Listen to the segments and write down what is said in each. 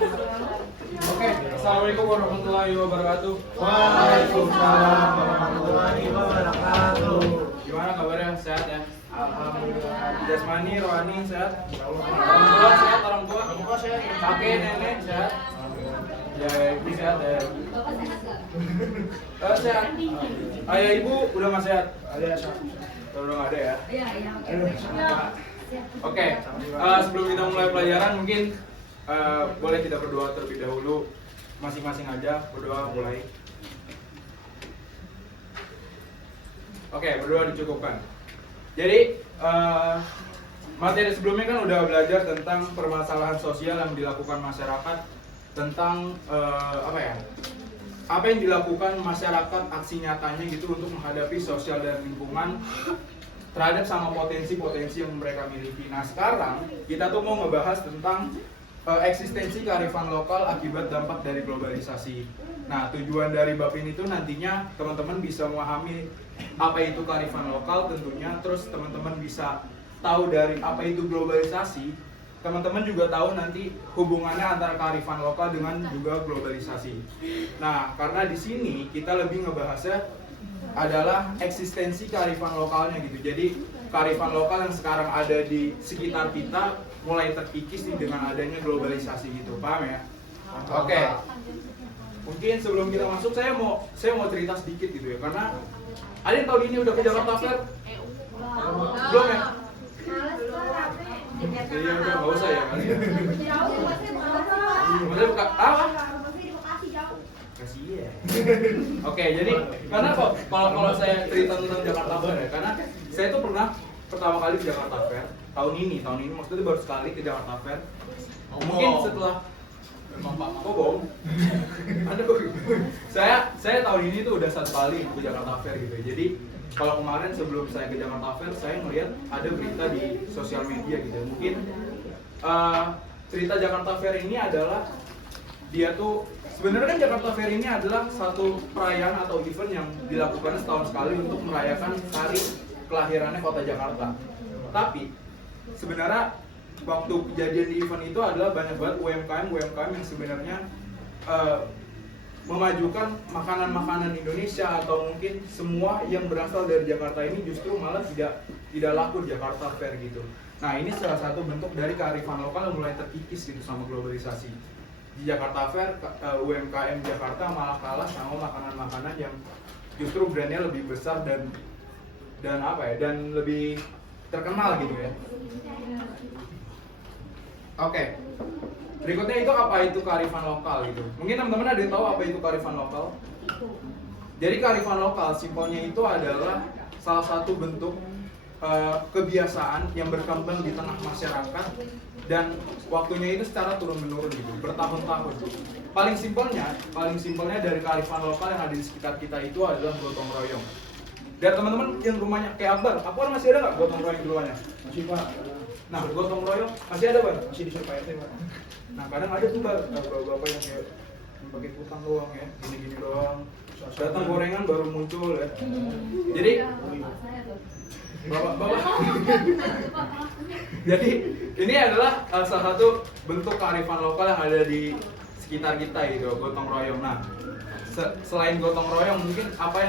Oke, assalamualaikum warahmatullahi wabarakatuh. Waalaikumsalam warahmatullahi wabarakatuh. Gimana kabarnya? Sehat ya? Alhamdulillah. Jasmani, rohani sehat? Orang tua sehat, orang tua? Kakek, nenek sehat? Ya, ibu sehat ya. Sehat. Ayah ibu udah nggak sehat? Ada sehat. Udah nggak ada ya? Iya. Oke, sebelum kita mulai pelajaran mungkin boleh kita berdoa terlebih dahulu, masing-masing aja berdoa mulai. Oke, berdoa dicukupkan. Jadi materi sebelumnya kan udah belajar tentang permasalahan sosial yang dilakukan masyarakat, tentang apa yang dilakukan masyarakat aksi nyatanya gitu untuk menghadapi sosial dan lingkungan terhadap sama potensi-potensi yang mereka miliki. Nah sekarang kita tuh mau ngebahas tentang eksistensi kearifan lokal akibat dampak dari globalisasi. Nah tujuan dari bab ini tuh nantinya teman-teman bisa memahami apa itu kearifan lokal tentunya, terus teman-teman bisa tahu dari apa itu globalisasi. Teman-teman juga tahu nanti hubungannya antara kearifan lokal dengan juga globalisasi. Nah karena di sini kita lebih ngebahasnya adalah eksistensi kearifan lokalnya gitu. Jadi kearifan lokal yang sekarang ada di sekitar kita mulai terkikis nih dengan adanya globalisasi gitu, paham ya? Oke. Mungkin sebelum kita masuk saya mau cerita sedikit gitu ya, karena ada yang tahun ini udah ke Jakarta Fair? Belum ya? Iya udah nggak usah ya kali ya. Maksudnya buka apa? Kasihan. Oke, jadi karena kalau saya cerita tentang Jakarta Fair ya, karena saya tuh pernah pertama kali ke Jakarta Fair tahun ini maksudnya baru sekali ke Jakarta Fair. Mungkin setelah kok bohong? Aduh, saya tahun ini tuh udah 1 kali ke Jakarta Fair gitu. Jadi kalau kemarin sebelum saya ke Jakarta Fair, saya melihat ada berita di sosial media gitu. Mungkin cerita Jakarta Fair ini adalah dia tuh sebenarnya kan Jakarta Fair ini adalah satu perayaan atau event yang dilakukan setahun sekali untuk merayakan hari kelahirannya kota Jakarta. Tapi sebenarnya waktu kejadian di event itu adalah banyak banget UMKM yang sebenarnya memajukan makanan-makanan Indonesia atau mungkin semua yang berasal dari Jakarta ini justru malah tidak laku di Jakarta Fair gitu. Nah ini salah satu bentuk dari kearifan lokal yang mulai terkikis gitu sama globalisasi. Di Jakarta Fair UMKM Jakarta malah kalah sama makanan-makanan yang justru brandnya lebih besar dan lebih terkenal gitu ya. Oke. Berikutnya itu apa itu kearifan lokal gitu. Mungkin teman-teman ada yang tahu apa itu kearifan lokal? Jadi kearifan lokal simpelnya itu adalah salah satu bentuk kebiasaan yang berkembang di tengah masyarakat dan waktunya itu secara turun-menurun gitu, bertahun-tahun. Paling simpelnya dari kearifan lokal yang ada di sekitar kita itu adalah gotong royong. Dan teman-teman yang rumahnya kayak Akbar masih ada nggak gotong royong di rumahnya? Masih Pak. Nah, gotong royong masih ada Bang? Masih disuruh Pak RT Pak. Nah, kadang ada tuh bapak-bapak yang kayak pakai kutang doang ya, gini-gini doang. Datang gorengan baru muncul ya. Jadi bapak. Jadi ini adalah salah satu bentuk kearifan lokal yang ada di sekitar kita gitu, gotong royong. Nah, selain gotong royong mungkin apa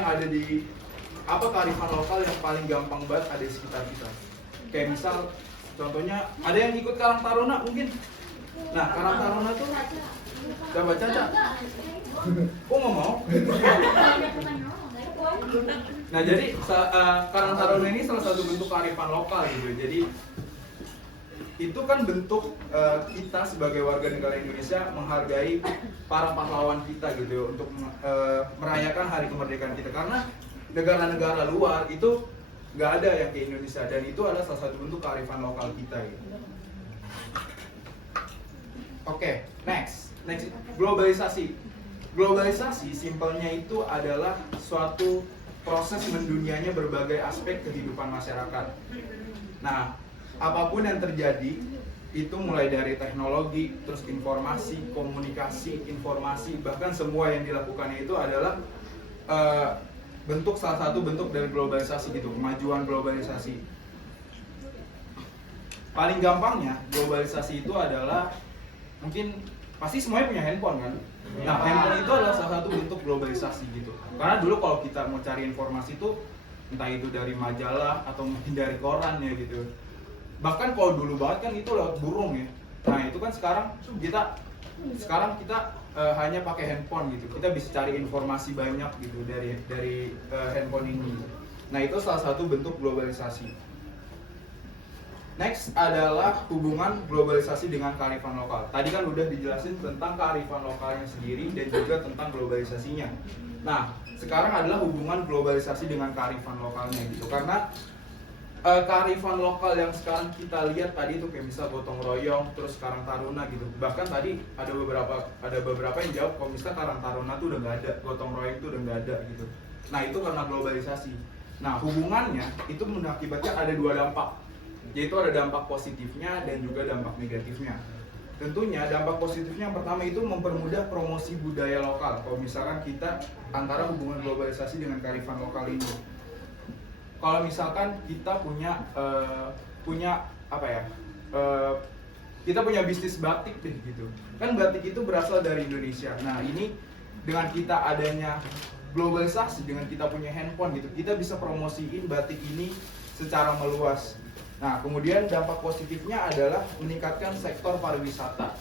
kearifan lokal yang paling gampang banget ada di sekitar kita? Kayak misal contohnya ada yang ikut Karang Taruna mungkin. Nah, Karang Taruna tuh coba Caca. Kok nggak mau? Nah, jadi Karang Taruna ini salah satu bentuk kearifan lokal gitu. Jadi itu kan bentuk kita sebagai warga negara Indonesia menghargai para pahlawan kita gitu untuk merayakan hari kemerdekaan kita, karena negara-negara luar itu nggak ada yang kayak Indonesia dan itu adalah salah satu bentuk kearifan lokal kita gitu. Oke, next globalisasi. Globalisasi simpelnya itu adalah suatu proses mendunianya berbagai aspek kehidupan masyarakat. Nah, apapun yang terjadi itu mulai dari teknologi, terus informasi, komunikasi, informasi, bahkan semua yang dilakukannya itu adalah salah satu bentuk dari globalisasi gitu, kemajuan globalisasi. Paling gampangnya globalisasi itu adalah mungkin pasti semuanya punya handphone kan. Nah, handphone itu adalah salah satu bentuk globalisasi gitu. Karena dulu kalau kita mau cari informasi itu entah itu dari majalah atau mungkin dari koran ya gitu. Bahkan kalau dulu banget kan itu lewat burung ya. Nah, itu kan sekarang kita hanya pakai handphone gitu. Kita bisa cari informasi banyak gitu dari handphone ini. Nah, itu salah satu bentuk globalisasi. Next adalah hubungan globalisasi dengan kearifan lokal. Tadi kan udah dijelasin tentang kearifan lokalnya sendiri dan juga tentang globalisasinya. Nah, sekarang adalah hubungan globalisasi dengan kearifan lokalnya gitu. Karena kearifan lokal yang sekarang kita lihat tadi itu kayak misal gotong royong, terus Karang Taruna gitu. Bahkan tadi ada beberapa yang jawab kalau misal Karang Taruna tuh udah nggak ada, gotong royong tuh udah nggak ada gitu. Nah, itu karena globalisasi. Nah, hubungannya itu mengakibatkan ada dua dampak, yaitu ada dampak positifnya dan juga dampak negatifnya. Tentunya dampak positifnya yang pertama itu mempermudah promosi budaya lokal. Kalau misalkan kita antara hubungan globalisasi dengan kearifan lokal ini. Kalau misalkan kita punya kita punya bisnis batik deh gitu. Kan batik itu berasal dari Indonesia. Nah, ini dengan kita adanya globalisasi, dengan kita punya handphone gitu, kita bisa promosiin batik ini secara meluas. Nah, kemudian dampak positifnya adalah meningkatkan sektor pariwisata.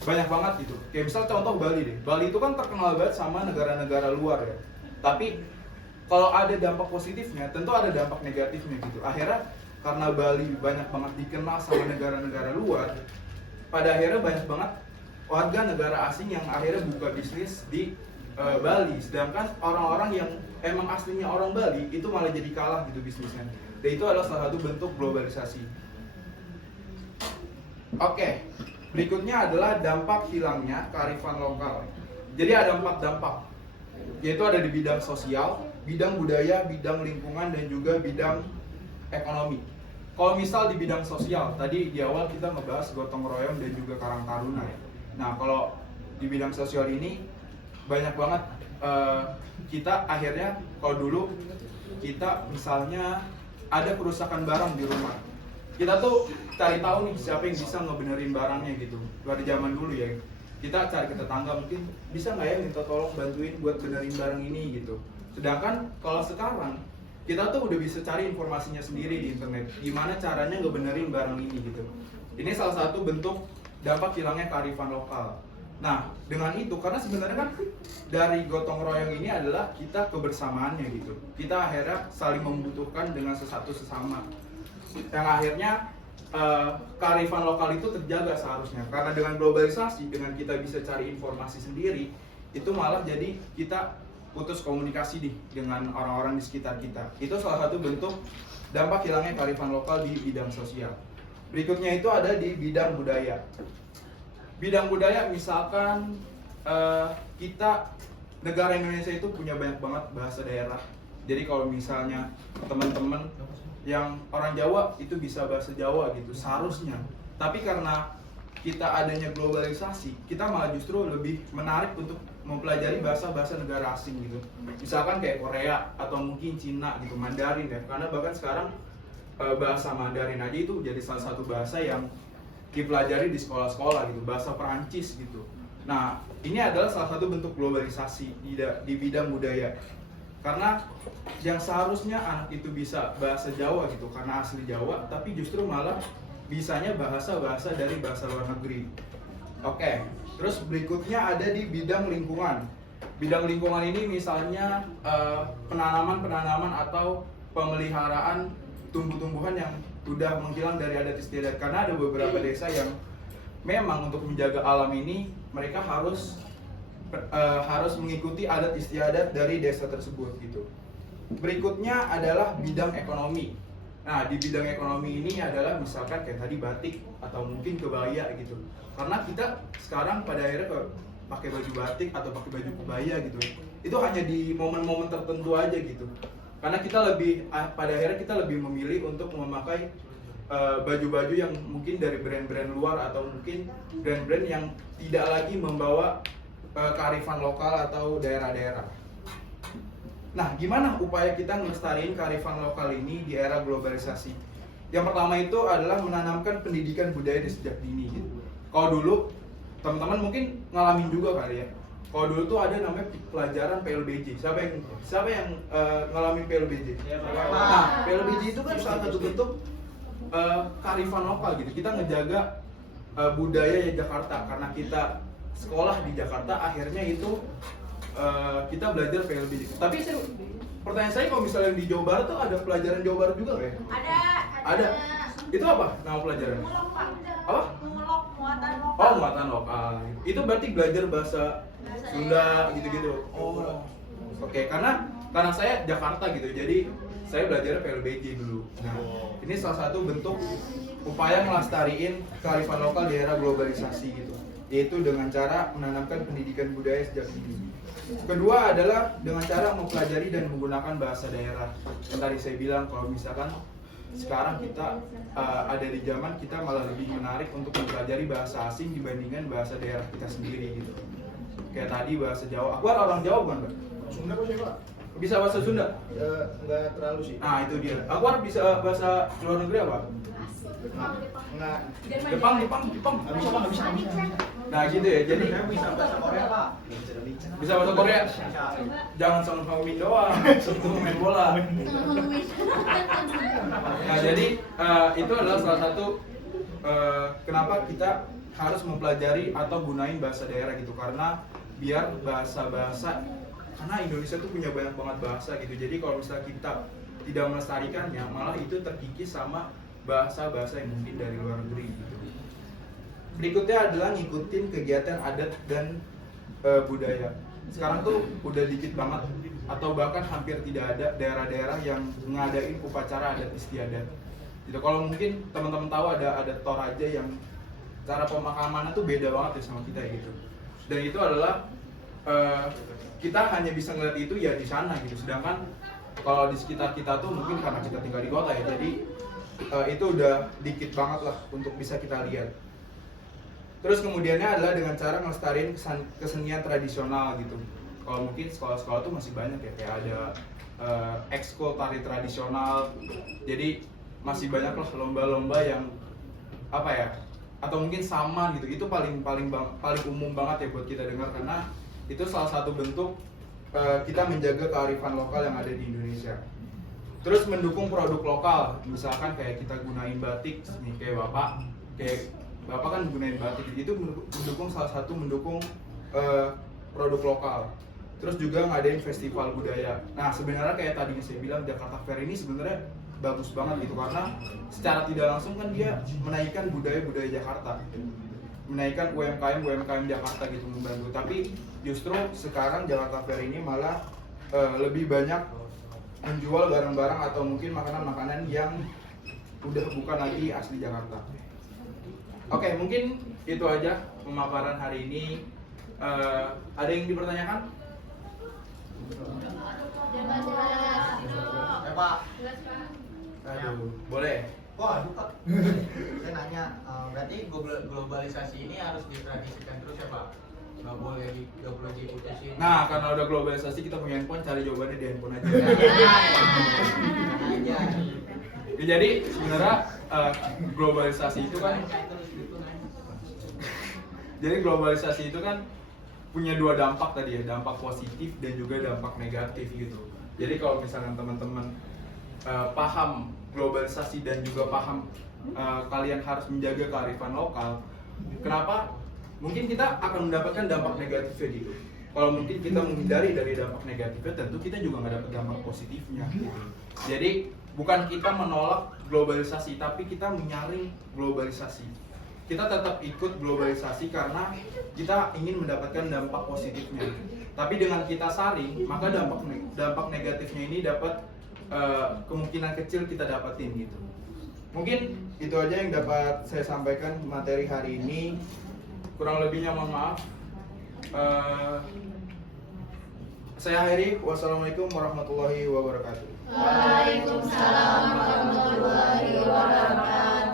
Banyak banget gitu. Kayak misal contoh Bali deh. Bali itu kan terkenal banget sama negara-negara luar ya. Tapi kalau ada dampak positifnya, tentu ada dampak negatifnya gitu. Akhirnya karena Bali banyak banget dikenal sama negara-negara luar, pada akhirnya banyak banget warga negara asing yang akhirnya buka bisnis di Bali. Sedangkan orang-orang yang emang aslinya orang Bali itu malah jadi kalah gitu bisnisnya. Dan itu adalah salah satu bentuk globalisasi. Oke, berikutnya adalah dampak hilangnya kearifan lokal. Jadi ada 4 dampak, yaitu ada di bidang sosial, bidang budaya, bidang lingkungan, dan juga bidang ekonomi. Kalau misal di bidang sosial, tadi di awal kita ngebahas gotong royong dan juga Karang Taruna ya. Nah, kalau di bidang sosial ini banyak banget kita akhirnya, kalau dulu kita misalnya ada kerusakan barang di rumah, kita tuh cari tahu nih siapa yang bisa ngebenerin barangnya gitu. Pada zaman dulu ya, kita cari ke tetangga, mungkin bisa nggak ya minta tolong bantuin buat benerin barang ini gitu. Sedangkan kalau sekarang kita tuh udah bisa cari informasinya sendiri di internet, gimana caranya ngebenerin barang ini gitu. Ini salah satu bentuk dampak hilangnya kearifan lokal. Nah, dengan itu, karena sebenarnya kan dari gotong royong ini adalah kita kebersamaannya gitu. Kita akhirnya saling membutuhkan dengan sesatu sesama. Yang akhirnya kearifan lokal itu terjaga seharusnya. Karena dengan globalisasi, dengan kita bisa cari informasi sendiri, itu malah jadi kita putus komunikasi dengan orang-orang di sekitar kita. Itu salah satu bentuk dampak hilangnya kearifan lokal di bidang sosial. Berikutnya itu ada di bidang budaya. Bidang budaya misalkan kita, negara Indonesia itu punya banyak banget bahasa daerah. Jadi kalau misalnya teman-teman yang orang Jawa itu bisa bahasa Jawa gitu seharusnya. Tapi karena kita adanya globalisasi, kita malah justru lebih menarik untuk mempelajari bahasa-bahasa negara asing gitu. Misalkan kayak Korea atau mungkin Cina gitu, Mandarin ya. Karena bahkan sekarang bahasa Mandarin aja itu jadi salah satu bahasa yang dipelajari di sekolah-sekolah gitu, bahasa Perancis gitu. Nah, ini adalah salah satu bentuk globalisasi di bidang budaya. Karena yang seharusnya anak itu bisa bahasa Jawa gitu karena asli Jawa, tapi justru malah bisanya bahasa-bahasa dari bahasa luar negeri. Oke, terus berikutnya ada di bidang lingkungan. Bidang lingkungan ini misalnya penanaman atau pemeliharaan tumbuh-tumbuhan yang sudah menghilang dari adat istiadat. Karena ada beberapa desa yang memang untuk menjaga alam ini mereka harus mengikuti adat istiadat dari desa tersebut gitu. Berikutnya adalah bidang ekonomi. Nah, di bidang ekonomi ini adalah misalkan kayak tadi batik atau mungkin kebaya gitu. Karena kita sekarang pada akhirnya pakai baju batik atau pakai baju kebaya gitu. Itu hanya di momen-momen tertentu aja gitu. Karena pada akhirnya kita lebih memilih untuk memakai baju-baju yang mungkin dari brand-brand luar atau mungkin brand-brand yang tidak lagi membawa kearifan lokal atau daerah-daerah. Nah, gimana upaya kita ngelestariin kearifan lokal ini di era globalisasi? Yang pertama itu adalah menanamkan pendidikan budaya di sejak dini gitu. Kalau dulu teman-teman mungkin ngalamin juga kali ya. Kalau dulu tuh ada namanya pelajaran PLBJ. Siapa yang ngalamin PLBJ? Nah, PLBJ itu kan salah satu bentuk kearifan lokal gitu. Kita ngejaga budaya Jakarta karena kita sekolah di Jakarta, akhirnya itu kita belajar PLBJ. Tapi pertanyaan saya, kalau misalnya di Jawa Barat tuh ada pelajaran Jawa Barat juga nggak ya? Ada. Itu apa nama pelajaran? Mulok, Pak. Apa? Mulok, muatan lokal. Oh, muatan lokal. Itu berarti belajar bahasa Sunda gitu-gitu. Oh. Oke, karena saya Jakarta gitu. Jadi saya belajar PLBJ dulu. Nah, ini salah satu bentuk upaya melestariin kearifan lokal di era globalisasi gitu. Yaitu dengan cara menanamkan pendidikan budaya sejak dini. Kedua adalah dengan cara mempelajari dan menggunakan bahasa daerah. Yang tadi saya bilang, kalau misalkan sekarang kita ada di zaman kita malah lebih menarik untuk mempelajari bahasa asing dibandingkan bahasa daerah kita sendiri gitu. Kayak tadi bahasa Jawa. Aku orang Jawa bukan, Mbak? Sunda kok sih, Pak? Bisa bahasa Sunda? Ya, enggak terlalu sih. Nah, itu dia. Aku bisa bahasa luar negeri apa? Enggak. Jepang. Enggak bisa. Nah, gitu ya. Jadi Saya bisa bahasa Korea, Pak. bisa bahasa Korea. Jangan sama Min doang, sebelum main bola. Nah, jadi itu adalah salah satu kenapa kita harus mempelajari atau gunain bahasa daerah gitu, karena biar bahasa-bahasa, karena Indonesia tuh punya banyak banget bahasa gitu. Jadi kalau misalnya kita tidak melestarikannya, malah itu terkikis sama bahasa-bahasa yang mungkin dari luar negeri gitu. Berikutnya adalah ngikutin kegiatan adat dan budaya. Sekarang tuh udah dikit banget atau bahkan hampir tidak ada daerah-daerah yang ngadain upacara adat istiadat. Gitu. Kalau mungkin teman-teman tahu ada Toraja yang cara pemakamannya tuh beda banget ya sama kita gitu. Dan itu adalah kita hanya bisa ngeliat itu ya di sana gitu. Sedangkan kalau di sekitar kita tuh mungkin karena kita tinggal di kota ya, jadi itu udah dikit banget lah untuk bisa kita lihat. Terus kemudiannya adalah dengan cara ngelestariin kesenian tradisional gitu. Kalau mungkin sekolah-sekolah tuh masih banyak ya, kayak ada ekskul tari tradisional. Jadi masih banyak lah lomba-lomba yang apa ya, atau mungkin saman gitu. Itu paling umum banget ya buat kita dengar, karena itu salah satu bentuk kita menjaga kearifan lokal yang ada di Indonesia. Terus mendukung produk lokal, misalkan kayak kita gunain batik nih, kayak Bapak kan gunain batik, itu mendukung produk lokal. Terus juga ngadain festival budaya. Nah, sebenarnya kayak tadi saya bilang, Jakarta Fair ini sebenarnya bagus banget gitu, karena secara tidak langsung kan dia menaikkan budaya-budaya Jakarta, menaikkan UMKM Jakarta gitu, membantu. Tapi justru sekarang Jakarta Fair ini malah lebih banyak menjual barang-barang atau mungkin makanan-makanan yang udah bukan lagi asli Jakarta. Oke, mungkin itu aja pemaparan hari ini. Ada yang dipertanyakan? Pak. Aduh, boleh. Wah, Pak. Saya nanya, berarti globalisasi ini harus ditradisikan terus ya, Pak? Nggak boleh diputusin. Nah, karena udah globalisasi, kita punya handphone, cari jawabannya di handphone aja. Iya. Ya, jadi sebenarnya globalisasi itu kan, jadi globalisasi itu kan punya dua dampak tadi ya, dampak positif dan juga dampak negatif gitu. Jadi kalau misalkan teman-teman paham globalisasi dan juga paham kalian harus menjaga kearifan lokal, kenapa? Mungkin kita akan mendapatkan dampak negatifnya gitu. Kalau mungkin kita menghindari dari dampak negatifnya, tentu kita juga nggak dapat dampak positifnya gitu. Jadi bukan kita menolak globalisasi, tapi kita menyaring globalisasi. Kita tetap ikut globalisasi karena kita ingin mendapatkan dampak positifnya. Tapi dengan kita saring, maka dampak negatifnya ini dapat kemungkinan kecil kita dapatin gitu. Mungkin itu aja yang dapat saya sampaikan materi hari ini. Kurang lebihnya mohon maaf. Saya akhiri. Wassalamualaikum warahmatullahi wabarakatuh. Waalaikumsalam warahmatullahi wabarakatuh.